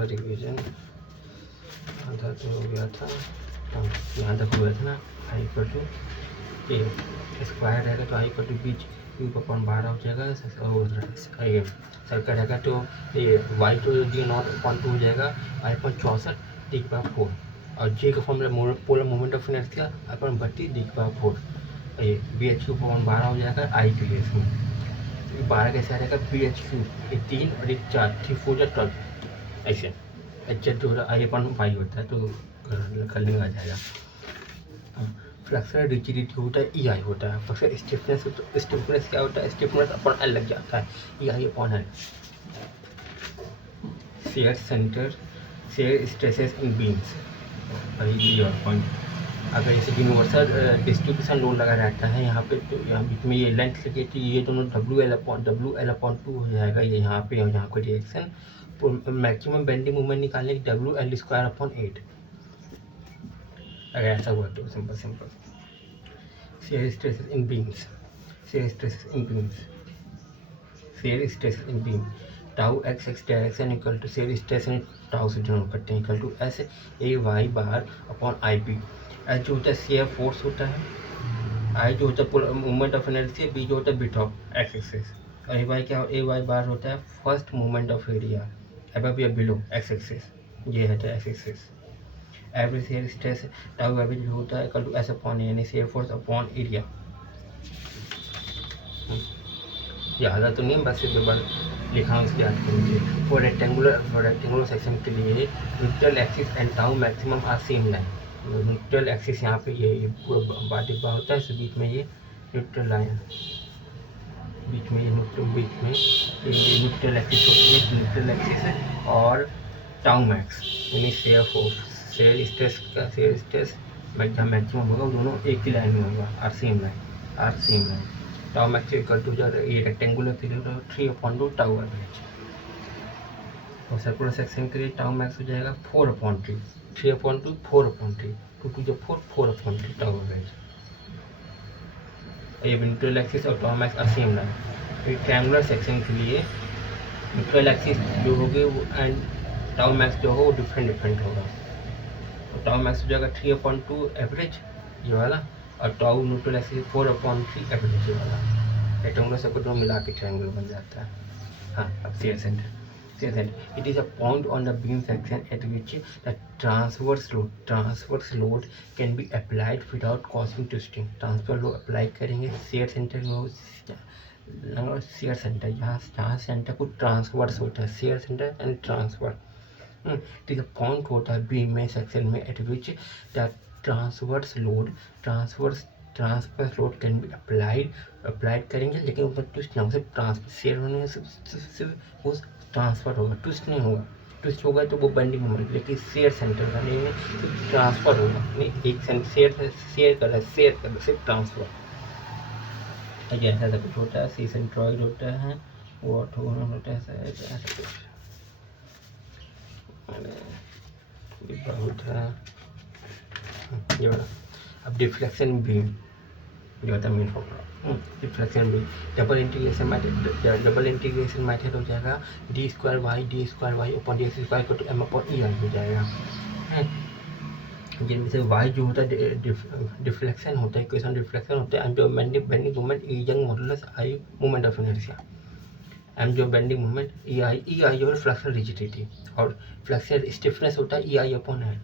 आधा रिवीजन, आधा तो हो गया था, यहाँ तक हो गया था ना। I equal to A square रहेगा तो I equal to B H cube upon 12 हो जाएगा। ये सर्कल रहेगा तो ये वाई तो जी नॉट अपॉन 2 हो जाएगा, आई अपॉन 64 डी की पावर 4, और जे का formula polar moment of inertia upon 32 D की पावर 4। ये बी एच क्यूब अपॉन 12 हो जाएगा आई के लिए। इसमें 12 कैसे आ जाएगा, बी एच क्यूब, ये 3 और ये 4, 3 4 या 12 ऐसे। एच जो होता है आई अपॉन 5 होता है, तो कर लेंगे आ जाएगा। फ्लैक्सर रिजिडिटी होता है ई आई होता है। फ्लैक्सर स्टिफनेस क्या होता है, स्टिफनेस अपॉन एल लग जाता है, E I upon L. Shear centre, shear stresses in beams, और पॉइंट। अगर जैसे यूनिवर्सल डिस्ट्रीब्यूशन लोड लगा रहता है यहाँ पे, तो यहाँ बीच में ये लेंथ लगी थी, ये दोनों डब्ल्यू एल अपॉन 2 हो जाएगा, ये यहाँ पे और यहाँ को रिएक्शन। मैक्सिमम बेंडिंग मूवमेंट निकालने की डब्ल्यू एल स्क्वायर अपॉन 8, अगर ऐसा हुआ तो simple. Shear stresses in beams, shear stresses in beams, shear stresses in beam, tau X X direction equal to shear stress in tau से denote करते हैं, equal to S A Y bar upon I B. H जो होता है shear force होता है, आई जो होता है मूवमेंट ऑफ इनर्शिया, बी जो होता है बिट ऑफ एक्स एक्सिस, और ए वाई क्या, ए वाई बार होता है first movement of area above या बिलो एक्स एक्सिस, ये है x axis. Average shear stress tau average होता है इक्वल टू एस अपॉन यानी शेयर फोर्स अपॉन एरिया। ज़्यादा तो नहीं, बस एक बार लिखा हूँ, उसकी याद करेंगे। फॉर रेक्टेंगुलर सेक्शन के लिए neutral axis and tau maximum are same line. Neutral axis यहाँ पे ये पूरा डिब्बा होता है, बीच में ये न्यूट्रल लाइन, बीच में ये न्यूट्रल एक्सिस होती है, न्यूट्रल एक्सिस और टाउ मैक्स यानी शेयर फोर्स, शेयर स्ट्रेस का शेयर स्ट्रेस जहाँ मैक्सिमम होगा वो दोनों एक ही लाइन में होगा, are same line. Tau max equal to ये रेक्टेंगुलर के लिए 3/2 टाउ एवरेज, और सर्कुलर सेक्शन के लिए टाउ मैक्स हो जाएगा 4/3, 3/2 4/3, 2 2 4 4/3 टाउ एवरेज। ये न्यूट्रल एक्सिस और tau max are same line. Rectangular section के लिए न्यूट्रल एक्सिस जो होगी वो एंड टाउ मैक्स जो होगा वो डिफरेंट होगा, तो टाउ मैक्स हो जाएगा 3/2 एवरेज ये वाला, और टाउ न्यूट्रल एक्सिस 4/3 एवरेज ये वाला। रेक्टेंगुलर सर्कल दोनों मिला के ट्रायंगल बन जाता है। हाँ, अब share centre it is a point on the beam section at which the transverse load can be applied without causing twisting। Transfer load apply करेंगे शेयर सेंटर में, शेयर सेंटर जहाँ सेंटर को ट्रांसवर्स होता है, शेयर सेंटर एंड ट्रांसफर। ठीक है, point होता है बीम में सेक्शन में eight which the transverse load can be applied करेंगे, लेकिन ऊपर ट्विस्ट ना हो, सिर्फ ट्रांसफर शेयर होने से सिर्फ वो ट्रांसफर होगा, ट्विस्ट नहीं होगा। ट्विस्ट होगा तो वो बेंडिंग मोमेंट, लेकिन शेयर सेंटर का नहीं है, सिर्फ ट्रांसफर होगा, नहीं एक शेयर कर रहा है सिर्फ ट्रांसफर। ऐसा कुछ होता है, सी सेंट्रॉइड होता है, वो ऑर्थोगोनल होता है, ऐसा कुछ बहुत है ये वाला। अब डिफ्लेक्शन बीम जो होता है main formula, deflection beam double integration method हो जाएगा, d² y upon D x square को एम अपॉन ई आई हो जाएगा। जिनमें से y जो होता है डिफ्लेक्शन होता है, इक्वेशन डिफ्लेक्शन होता है, एंड जो bending moment E Young modulus I moment of inertia, M जो बेंडिंग मोमेंट ई आई जो है फ्लैक्सर रिजिडिटी, और फ्लैक्सर स्टिफनेस होता है E I upon L.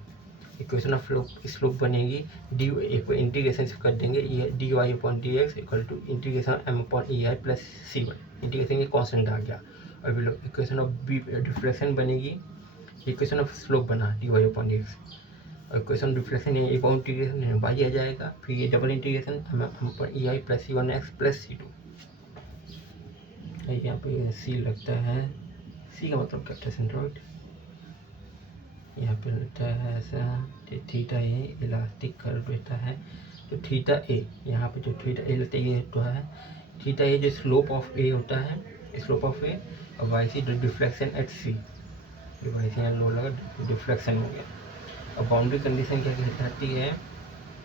Equation of slope बनेगी डी, इंटीग्रेशन कर देंगे D Y upon D X equal to integration M upon E I plus C one, integration के constant आ गया। और इक्वेशन ऑफ बी डिफ्लेक्शन बनेगी, इक्वेशन ऑफ स्लोप बना D Y upon D X, और equation deflection एक और integration Y आ जाएगा, फिर ये double integration M upon E I plus C one X plus C two. यहाँ पे सी लगता है, सी का मतलब कैपिटल सेंट्रॉइड, यहाँ पे रहता है ऐसा, थीटा ए इलास्टिक कर्व रहता है, तो थीटा ए यहाँ पे जो थीटा ए लगता है ये तो है थीटा ए जो स्लोप ऑफ ए होता है, स्लोप ऑफ ए, और Y C deflection at C, Y C यहाँ लो लगा डिफ्लेक्शन हो गया। और बाउंड्री कंडीशन क्या कहती है,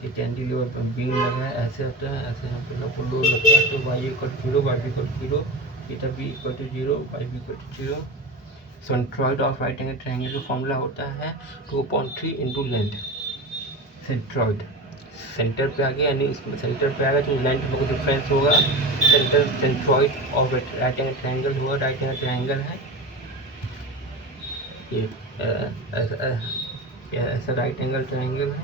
ये कैंटिलीवर बीम लगा है ऐसे होता है, ऐसे यहाँ पे लो लगता है, तो Y equal to 0, Y equal to 0, theta B equal to 0, Y B equal to 0, centroid of right angle triangle का फॉर्मूला होता है 2/3 इंटू लेंथ। सेंट्रॉइड सेंटर पे आ गया, यानी इसमें सेंटर पे आएगा तो लेंथ में डिफरेंस होगा। सेंट्रॉइड और राइट एंगल ट्रायंगल हुआ, राइट एंगल ट्रायंगल है ये, ऐसा राइट एंगल ट्रायंगल है।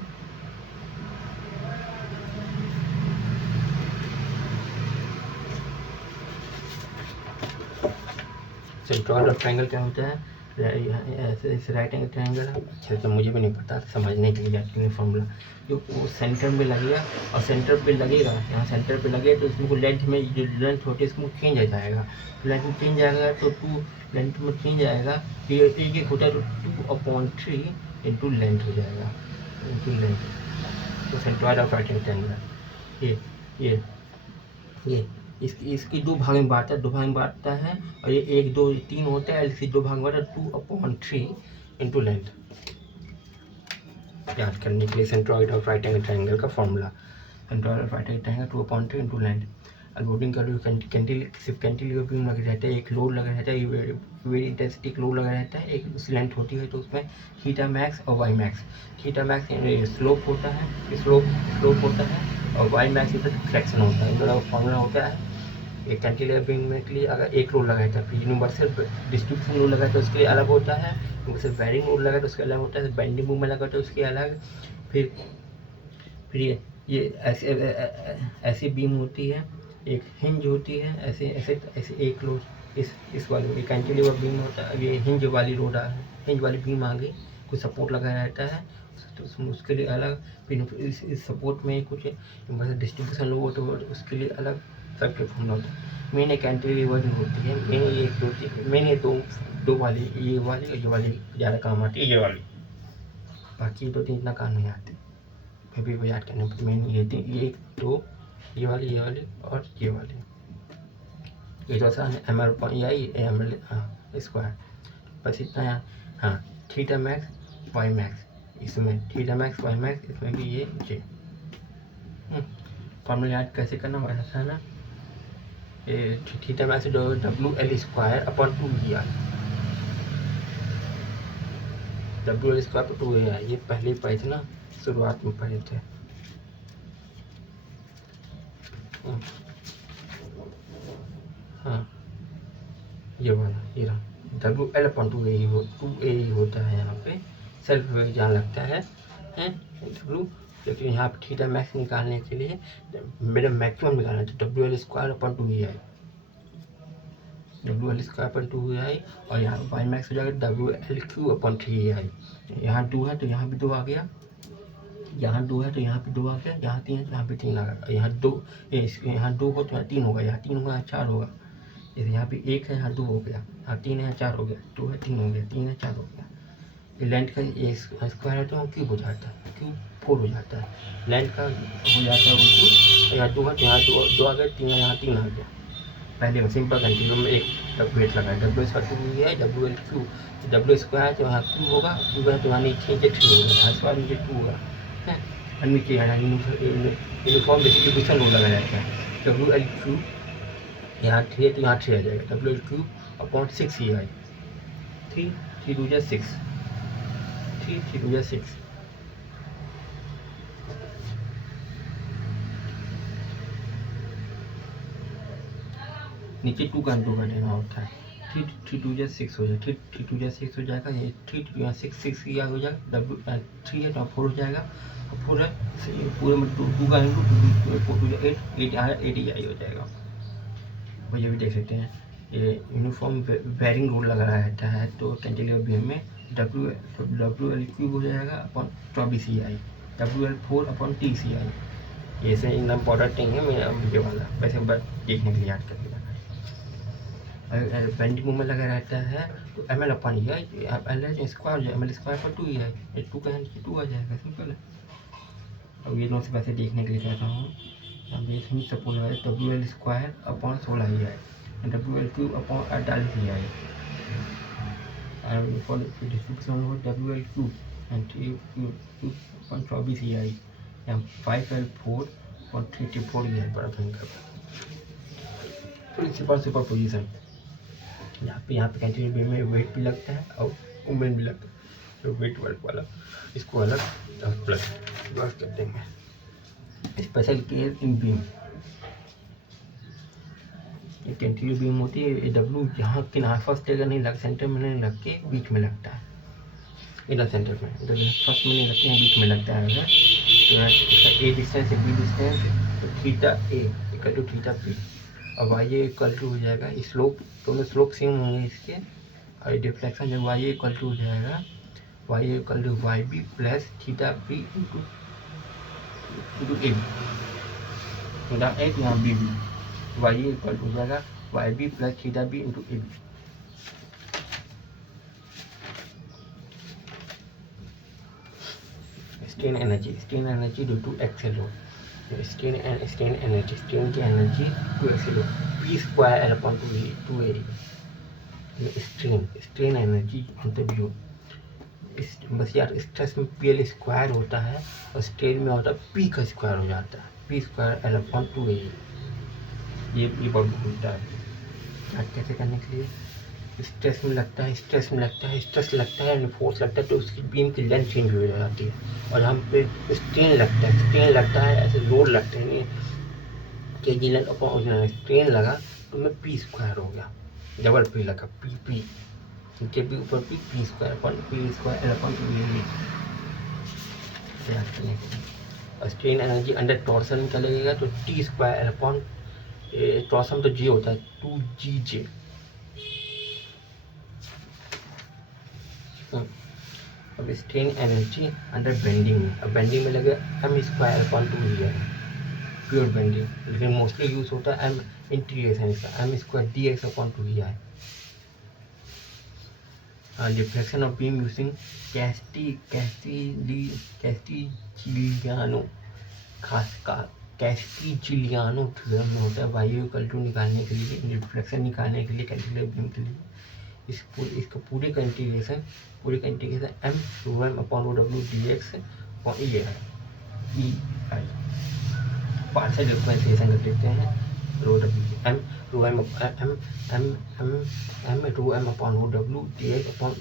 सेंट्रॉइड ऑफ ट्रायंगल क्या होता है, ऐसे राइट एंगल ट्रायंगल है। अच्छा तो मुझे भी नहीं पता, समझने के लिए आपके फॉर्मूला जो वो सेंटर में लगेगा और सेंटर पे लगेगा, यहाँ सेंटर पे लगे तो इसमें लेंथ में जो लेंथ होती है इसमें चेंज आ जाएगा। लेंथ में चेंज आएगा तो 2 लेंथ में चेंज आएगा, ये एक होता है तो 2/3 इंटू लेंथ हो जाएगा, इंटू लेंथ। तो centroid of right angle triangle ये ये इसकी 2 भाग में बांटता है और ये 1 2 3 होता है, इसकी 2 भाग में बांटा 2/3 इंटू लेंथ। याद करने के लिए centroid of right angle triangle का formula, centroid of right angle triangle 2/3 into length. Loading का जो कैंटिलीवर बीम लगा रहता है, एक लोड लगा रहता है, वेरी इंटेंसिटी लोड लगा रहता है, एक उसकी लेंथ होती है तो उसमें थीटा मैक्स और Y max. Theta max slope होता है, स्लोप होता है और वाई मैक्स फ्रैक्शन होता है। इनका फॉर्मूला होता है एक कैंटिलीवर बीम में के लिए अगर एक लोड लगाया था, फिर यूनिवर्सल डिस्ट्रीब्यूशन लोड लगा तो उसके लिए अलग होता है, यूनिवर्सल बेयरिंग लोड लगा तो उसके अलग होता है, बेंडिंग मूवमेंट लगा तो उसके अलग। फिर ये ऐसी बीम होती है, एक हिंज होती है, ऐसे ऐसे ऐसे एक लोड इस वाले कैंटिलीवर बीम होता है, ये हिंज वाली रोड हिंज वाली बीम आ गई, कुछ सपोर्ट लगा रहता है तो उसके लिए अलग। फिर इस सपोर्ट में कुछ डिस्ट्रीब्यूशन लोड होता है तो उसके लिए अलग, सबके फॉर्मूला होता है। मेन एक कैंटिलीवर जो होती है, मेन ये दो वाली, ये वाली और ये वाली ज़्यादा काम आती है, ये वाली, बाकी 2-3 इतना काम नहीं आती, फिर भी याद करने पर मेन ये 2 ये वाली और ये वाली। ये जो सा ML स्क्वायर, बस इतना है। हाँ थीटा मैक्स वाई मैक्स, इसमें थीटा मैक्स वाई मैक्स, इसमें भी ये जे। फॉर्मूला याद कैसे करना वैसा है ना, ये theta max WL square upon 2EI, WL square पर 2EI, ये पहले पढ़े थे ना, शुरुआत में पढ़े थे। हाँ ये वाला ये रहा WL/2AE होता है, यहाँ पे सेल्फ जान लगता है W, लेकिन यहाँ पे थीटा मैक्स निकालने के लिए मेरा मैक्सिमम निकालना है तो WL स्क्वायर/2EI, WL स्क्वायर/2EI, और यहाँ वाई मैक्स हो जाएगा WL/3EI। यहाँ 2 है तो यहाँ भी 2 आ गया, यहाँ 2 है तो यहाँ पे 2 आ गया, यहाँ 3 है तो यहाँ पे 3 आ गया, यहाँ 2 हो तो यहाँ 3 होगा, यहाँ 3 होगा, यहाँ 4 होगा, जैसे यहाँ पे 1 है, यहाँ 2 हो गया, यहाँ 3 है, यहाँ 4 हो गया, 2 है 3 हो गया, 3 है 4 हो गया। ये लेंथ का ये स्क्वायर है तो वहाँ क्यूब हो जाता है, क्यूब 4 हो जाता है, लेंथ का हो जाता है उनको। यहाँ 2 है तो यहाँ 2 आ गया, 3 है यहाँ 3 आ गया। पहले में सिंपल कंटिन्यूम में एक वेट लगाए, WL स्क्वायर 2 है, WL क्यूब, W स्क्वायर तो यहाँ क्यूब होगा, क्यूब है तो यहाँ नीचे 3 होगा, यहाँ स्क्वायर नीचे 2 होगा, और नीचे यूनिफॉर्म डिस्ट्रीब्यूशन वो लगा जाता है। WL क्यूब यहाँ 3 है तो यहाँ 3 आ जाएगा, WL क्यूब अपॉन 6EI, 3 2 जा 6, 3 2 जा 6। नीचे 2 का देना होता है, 3 2 जा 6 हो जाएगा, 3 2 जा 6 हो जाएगा, ये 3 2 जा 6 EI हो जाएगा, W3 है तो 4 हो जाएगा, और 4 है पूरे में 2 का इंटू 4 2 जा 8 EI हो जाएगा। वो ये भी देख सकते हैं, ये यूनिफॉर्म बेयरिंग रूल लगा रहता है तो कैंटिलीवर बीम में WL क्यूब हो जाएगा अपॉन 24EI, WL4/30EI। ये से इतना इम्पोर्टेंट नहीं है मेरा ये वाला, वैसे बस देखने के लिए याद करके रखना है। बेंडिंग मूवमेंट लगा रहता है तो ML/EI, L square ML square पर 2EI, 2 का 2 आ जाएगा, सिंपल है। अब ये नोट से वैसे देखने के लिए कहता हूँ, अब ये सपोज है WL square upon 16EI, WL cube upon 48EI, and for the distribution of WL cube and 3 cube upon 24EI and 5L4 और 34EI पर प्रिंसिपल सुपरपोजिशन। यहाँ पे कैंटिलीवर बीम में वेट भी लगता है और मोमेंट भी लगता है, तो वेट वर्क वाला इसको अलग प्लस वर्क कर देंगे। स्पेशल केयर इन बीम, ये कैंटिलीवर बीम होती है, ये डब्लू यहाँ किनारे फर्स्ट जगह नहीं लग, सेंटर में नहीं लग के बीच में लगता है, इधर सेंटर में, इधर फर्स्ट में नहीं लगते हैं, बीच में लगता है अगर, तो यहाँ इसका ए डिस्टेंस है, बी डिस्टेंस, तो theta A equal to theta B, और वाई ए इक्वल टू हो जाएगा, स्लोप दोनों स्लोप सेम होंगे इसके, और डिफ्लेक्शन जब वाई ए इक्वल टू हो जाएगा, Y A equal to Y B plus theta B into A B, theta A यहाँ B B, Y A equal to हो जाएगा Y B plus theta B into A B. Strain energy due to axial load, strain energy, strain की energy to axial load, P square L upon two A, strain energy interview, बस यार stress में P L square होता है और strain में होता है पी का स्क्वायर हो जाता है, P square L upon two A, ये बहुत भूलता है। आज कैसे करने के लिए, स्ट्रेस में लगता है, स्ट्रेस लगता है, फोर्स लगता है, तो उसकी बीम की लेंथ चेंज हो जाती है, और हम पे स्ट्रेन लगता है, ऐसे लोड लगते हैं के जी लेंथ अपॉन ओरिजिनल, स्ट्रेन लगा तो मैं पी स्क्वायर हो गया, डबल पी लगा, पी के भी ऊपर P square upon P square L upon two A, और स्ट्रेन एनर्जी अंडर टॉर्सन का लगेगा तो T square L upon, torsion तो जी होता है 2GJ। अब स्ट्रेन एनर्जी अंडर बेंडिंग में, अब बेंडिंग में लगे एम स्क्वायर अपॉन टू ही है, प्योर बेंडिंग, लेकिन मोस्टली यूज होता है एम इंटीग्रेशन इसका, M square D X upon two ही है। Deflection of beam using Castigliano theorem में होता है, वायु इक्वल टू निकालने के लिए, डिफ्लेक्शन निकालने के लिए कैंटिलीवर बीम के लिए, इसका पूरे का integration M rho M upon rho W D X upon E I, partial differentiation कर देते हैं, rho W M rho M rho M upon rho W D X upon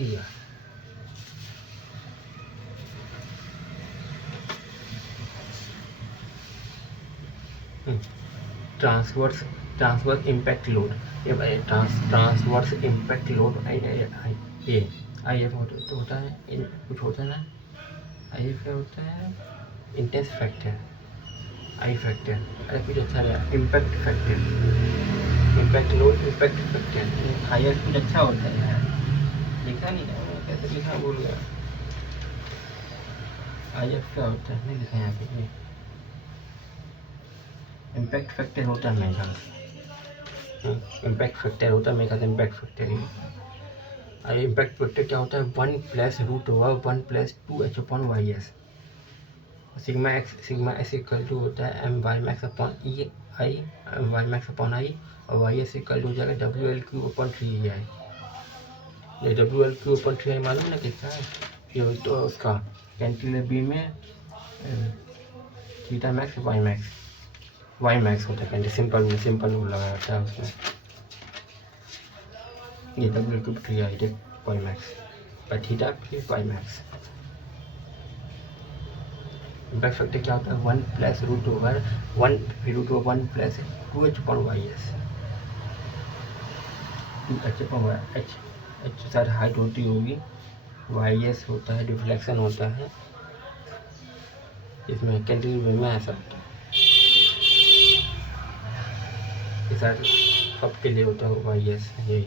E I. Transverse impact load, ये transverse impact load ये I F होता है, कुछ होता है ना, आई एफ क्या होता है, इंटेंस फैक्टर, आई फैक्टर, अरे कुछ अच्छा है, impact factor, impact load, impact factor, I F कुछ अच्छा होता है यार, लिखा नहीं है, कैसे लिखा बोल गया, आई एफ क्या होता है नहीं लिखा यहाँ पे, इम्पैक्ट फैक्टर होता है मेरे ख्याल से, इम्पैक्ट फैक्टर होता है मेरे ख्याल से, इम्पैक्ट फैक्टर ही, अरे इम्पैक्ट फैक्टर क्या होता है, 1 plus root over 1 plus 2h upon Y S, sigma S equal to होता है M Y max upon E I, M Y max upon I, और वाई एस इक्वल टू हो जाएगा W L Q upon 3 I, ये W L Q upon 3 I मालूम ना कितना है, ये तो उसका कैंटिलीवर बीम में थीटा मैक्स वाई मैक्स होता है, सिंपल रूल लगाया होता है उसमें, ये W L Q 3 I Y max by theta फिर वाई मैक्स। इम्पैक्ट फैक्टर क्या होता है, 1 plus root over 1 plus 2h upon Y S, 2h upon Y H sir height होती होगी, वाई एस होता है डिफ्लेक्शन होता है, इसमें कैंटिलीवर में ऐसा होता है, ये सर सबके लिए होता है वाई एस, यही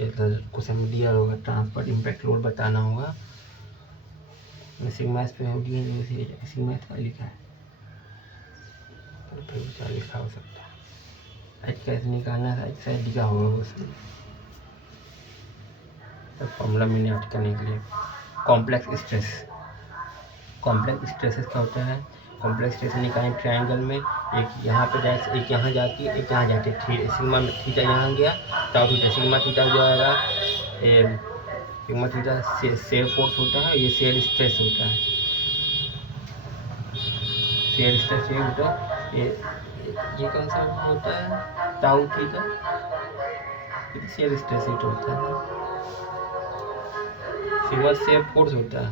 ये क्वेश्चन में दिया होगा, ट्रांसफर इम्पैक्ट लोड बताना होगा, सिग्मा एस पे होगी, सिग्मा एस का लिखा है, तो फिर क्या लिखा हो सकता है, एच कैसे निकालना है, एच साइड लिखा होगा उसमें, तो फॉर्मूला मैंने याद करने के लिए, कॉम्प्लेक्स स्ट्रेसेस क्या होता है, कॉम्प्लेक्स स्ट्रेस निकालें ट्रायंगल में, एक यहाँ पे जाए, एक यहाँ जाती है, एक यहाँ जाती है, सिग्मा में थीटा यहाँ गया, टाउ थीटा, सिग्मा थीटा जो आएगा, सिग्मा थीटा शेयर फोर्स होता है, ये शेयर स्ट्रेस होता है, शेयर स्ट्रेस ये होता है, ये कौन सा होता है, टाउ थीटा, ये शेयर स्ट्रेस रेट होता है ना, सिग्मा शेयर फोर्स होता है,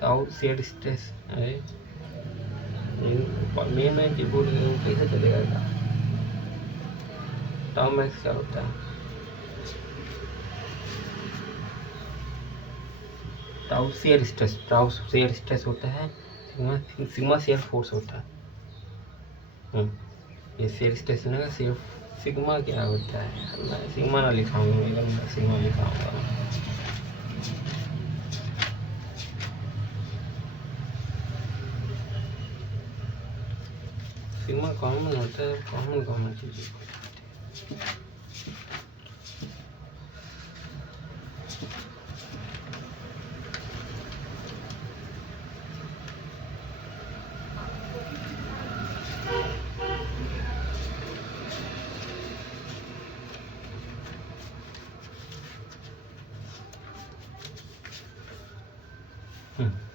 ताऊ शेयर स्ट्रेस है। मेन है कि बोल कैसे चलेगा, ताऊ मैक्स क्या होता है, ताऊ शेयर स्ट्रेस होता है, सिग्मा शेयर फोर्स होता है। ये शेयर स्ट्रेस ना, सिग्मा क्या होता है, मैं सिग्मा ना लिखाऊंगा, मैं सिग्मा लिखाऊंगा। सिग्मा कॉमन होता है, कॉमन चीज़।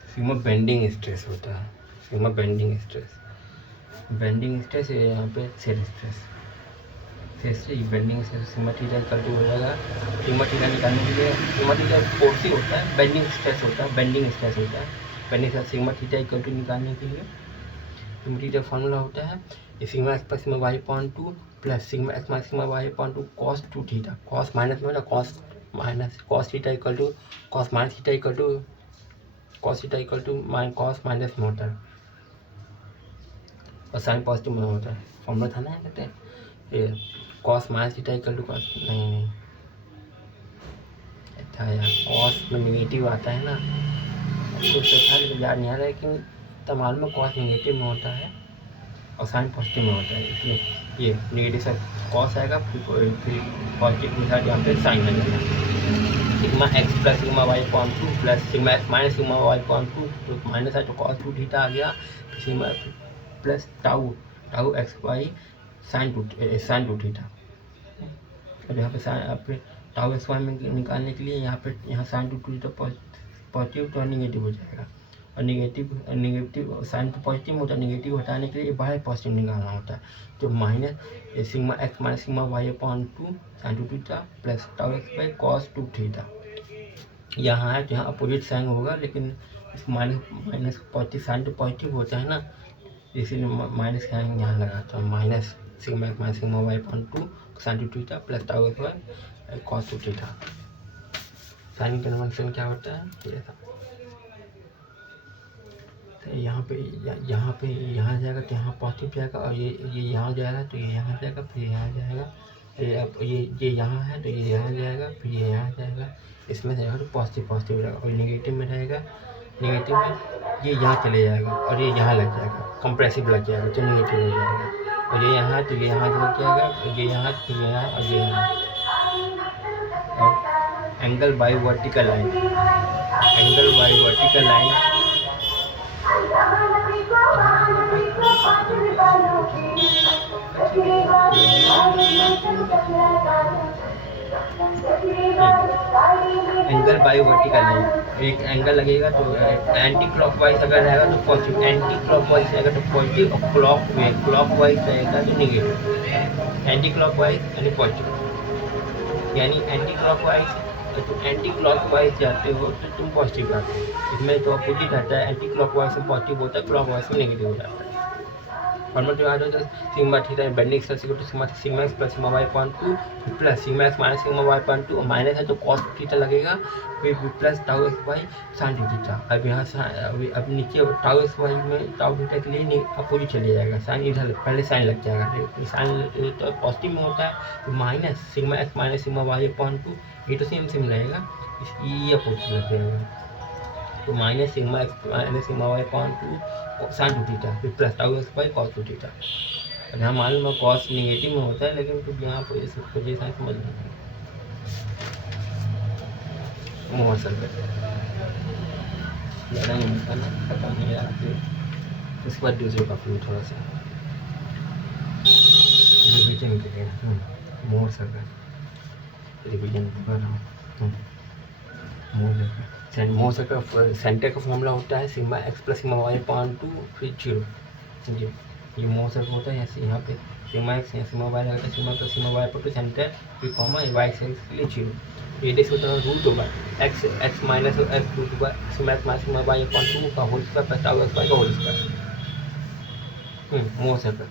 सिग्मा बेंडिंग स्ट्रेस होता है, सिग्मा बेंडिंग स्ट्रेस है यहाँ पे shear stress bending stress sigma theta equal to हो जाएगा, सिग्मा थीटा निकालने के लिए सिग्मा थीटा फोर्स ही होता है, बेंडिंग स्ट्रेस होता है, bending stress sigma theta equal to निकालने के लिए सिग्मा थीटा फार्मूला होता है, ये sigma X plus sigma Y upon two plus sigma X minus sigma Y upon two cos two theta, cos minus में ना cos theta equal to cos minus theta equal to cos theta equal to cos minus में होता है और sign positive में होता है। Formula था ना कहते हैं ये cos minus theta equal to cos, नहीं था यार, कॉस में निगेटिव आता है ना, कुछ तो था लेकिन याद नहीं आ रहा है, लेकिन तमाल में कॉस निगेटिव में होता है और साइन पॉजिटिव में होता है, इसलिए ये निगेटिव से कॉस आएगा, फिर पॉजिटिव के साथ यहाँ पे साइन लगेगा। Sigma X plus sigma Y upon two plus sigma X minus sigma Y upon two, तो माइनस है तो कॉस टू थीटा आ गया, फिर sigma plus tau X Y sine two theta. और यहाँ पे टाउ एक्स वाई में निकालने के लिए यहाँ साइन टू थीटा पॉजिटिव तो निगेटिव हो जाएगा, और निगेटिव साइन टू पॉजिटिव होता है, निगेटिव हटाने के लिए बाहर पॉजिटिव निकालना होता है, तो minus sigma X minus sigma Y upon two sine two theta plus tau X Y cos two theta. यहाँ है तो यहाँ अपोजिट साइन होगा, लेकिन minus positive sign to positive होता है ना, इसीलिए माइनस का यहाँ लगाता हूँ, minus sigma X minus sigma Y upon two sine two theta plus tau X Y cos two theta. Sign convention क्या होता है ये था, तो यहाँ जाएगा तो यहाँ पॉजिटिव जाएगा, और ये यहाँ जाएगा तो ये यहाँ जाएगा, फिर यहाँ जाएगा, ये यहाँ है तो ये यहाँ जाएगा, फिर ये यहाँ जाएगा, इसमें जाएगा तो पॉजिटिव रहेगा, और नेगेटिव में रहेगा, नेगेटिव में ये यहाँ चले जाएगा और ये यहाँ लग जाएगा, कंप्रेसिव लग जाएगा तो नेगेटिव हो जाएगा, और ये यहाँ तो ये यहाँ लग जाएगा, और ये यहाँ फिर यहाँ और ये यहाँ। और angle by vertical line, angle by vertical line, एक एंगल लगेगा तो एंटी क्लॉकवाइज अगर रहेगा तो पॉजिटिव, एंटी क्लॉकवाइज रहेगा तो पॉजिटिव, और क्लॉकवाइज रहेगा तो नेगेटिव। एंटी क्लॉकवाइज यानी पॉजिटिव, यानी एंटी क्लॉकवाइज जाते हो तो तुम पॉजिटिव आते हो, इसमें तो अपोजिट आता है, एंटी क्लॉकवाइज में पॉजिटिव होता है, क्लॉकवाइज में नेगेटिव हो जाता है। फॉर्मूला जो आ जाता है sigma theta bending stress equal to sigma X plus sigma Y upon two plus sigma X minus sigma Y upon two, minus है तो कॉस थीटा लगेगा, फिर plus tau X Y sine theta. अब यहाँ अब नीचे टाउ एक्स वाई में tau theta के लिए अपोजिट चले जाएगा, साइन इधर पहले साइन लग जाएगा, साइन तो पॉजिटिव में होता है, तो minus sigma X minus sigma Y upon two, ये तो सेम रहेगा, ये अपोजिट लग जाएगा, तो minus sigma X minus sigma Y upon two sine two theta, फिर plus tau X Y cos two theta. अब यहाँ मालूम है कॉस निगेटिव में होता है, लेकिन फिर यहाँ पर इसको ये साइन समझ लेंगे। मोहर सर्कल ज़्यादा नहीं मिलता ना, खत्म नहीं यार, फिर उसके बाद दूसरे का फिर थोड़ा सा रिविजन के लिए मोहर सर्कल रिविजन कर रहा हूँ। मोहर सर्कल सेंटर का फॉर्मूला होता है sigma X plus sigma Y upon two फिर जीरो, ये मोर सर्कल होता है, ऐसे यहाँ पे सिग्मा एक्स यहाँ सिग्मा वाई लगाता है, सिग्मा प्लस सिग्मा वाई पर two centre P comma Y X zero. Radius होता है root over X minus X root over sigma X minus sigma Y upon two का whole square plus tau X Y का whole square. Mohr circle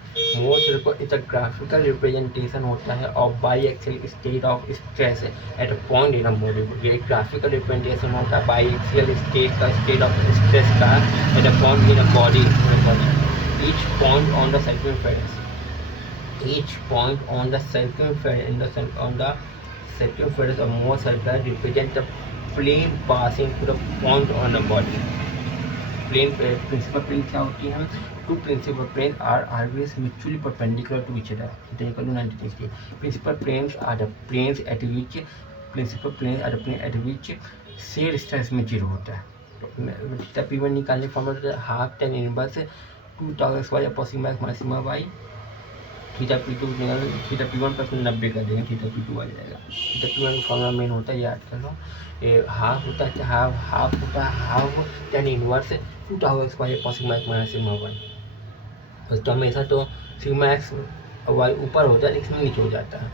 is a graphical representation होता है of by axial state of stress at a point in a body. ये graphical representation होता है by axial state का, state of stress का at a point in a body. Each point on the circumference, each point on the circumference of Mohr circle represents the plane passing to the point on the body. Plane principal plane क्या होती है? Two principal planes are always mutually perpendicular to each other. Equal to 90 degree. Principal planes are the planes at which shear stress में zero होता है। तो theta P1 निकालने formula half tan inverse 2 tau xy upon sigma X minus sigma Y. Theta P2 निकाल theta P1 plus 90 कर देंगे, theta P2 आ जाएगा। Theta P1 का फॉर्मूला मेन होता है, याद कर लो। ये हाफ होता है हाफ होता है half tan inverse 2 tau xy upon sigma X minus sigma Y. बस तो हमेशा तो सिग्मा एक्स वाई ऊपर होता है, लेकिन नीचे हो जाता है।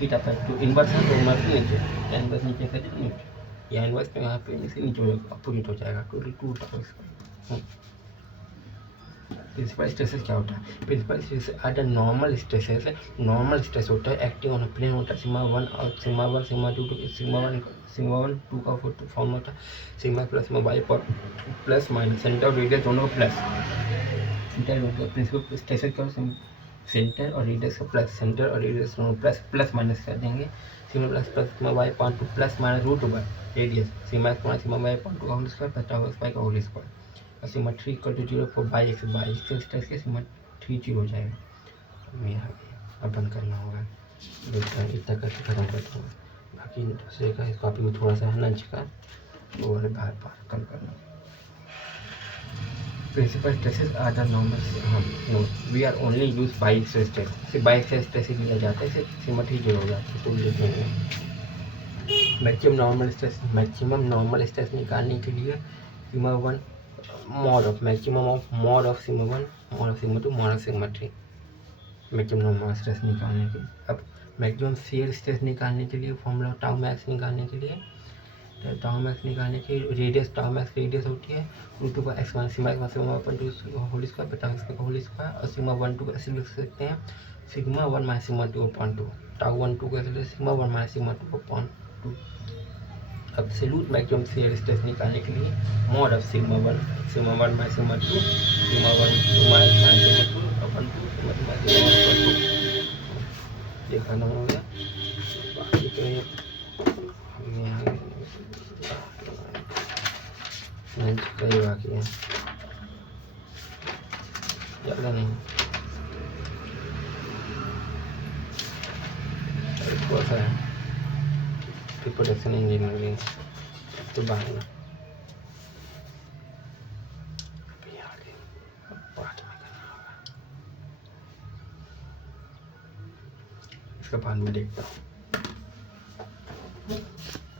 थीटा पर तो इनवर्स है तो इनवर्स नीचे, tan इनवर्स नीचे कर देंगे नीचे, या इनवर्स पे यहाँ पे नीचे हो जाएगा, अपोजिट हो जाएगा 2 tau xy। प्रिंसिपल स्ट्रेसेस क्या होता है? Principal stress are the normal stresses. Normal stress होता है एक्टिंग ऑन प्लेन होता है सिग्मा 1 और सिग्मा 1 सिग्मा 2 सिग्मा 1 2 का फॉर्म होता है सिग्मा प्लस सिग्मा वाई पर प्लस माइनस सेंटर और रेडियस दोनों का प्लस। प्रिंसिपल स्ट्रेसेस का सेंटर और रेडियस का प्लस, सेंटर और रेडियस दोनों प्लस माइनस कर देंगे। Sigma plus plus sigma Y upon two plus minus root over radius sigma X minus sigma Y upon two का whole square plus tau X Y का whole square. Sigma 3 equal to 0 for by x के stress के sigma 3 zero हो जाएगा। ये अब बंद करना होगा, इतना करके खत्म करता हूँ। बाकी दूसरे का इस कॉपी में थोड़ा सा है लंच का, वो वाले बाहर कल करना। Principal stresses are the normal we are only use biaxial stress, सिर्फ बाई एक्सियल स्ट्रेस ही लिया जाता है, सिर्फ सिग्मा 3 जीरो हो जाता है तो लिखेंगे। मैक्सिमम नॉर्मल स्ट्रेस निकालने के लिए sigma 1 mod of maximum of mod of sigma 1 mod of sigma 2 mod of sigma 3 maximum normal stress निकालने के लिए। अब मैक्सिमम शेयर स्ट्रेस निकालने के लिए फॉर्मूला टाउ मैक्स निकालने के लिए, टाउ मैक्स निकालने की रेडियस टाउ मैक्स रेडियस होती है root over X one sigma X sigma one two whole square बटा एक्स का होल स्क्वायर और सिग्मा 1 2 ऐसे लिख सकते हैं sigma 1 minus sigma 2 upon 2 tau 1 2 को ऐसे sigma 1 minus sigma 2 upon 2। Absolute maximum shear stress निकालने के लिए mod of sigma 1 minus sigma 2 sigma 1 2 minus sigma 2 upon 2 sigma 2 minus sigma 2 ये खत्म हो गया। बाकी तो ये कई बाकी है, ज़्यादा नहीं थोड़ा सा है प्रोडक्शन इंजीनियरिंग तो बाद में इसका बाद में देखता हूँ।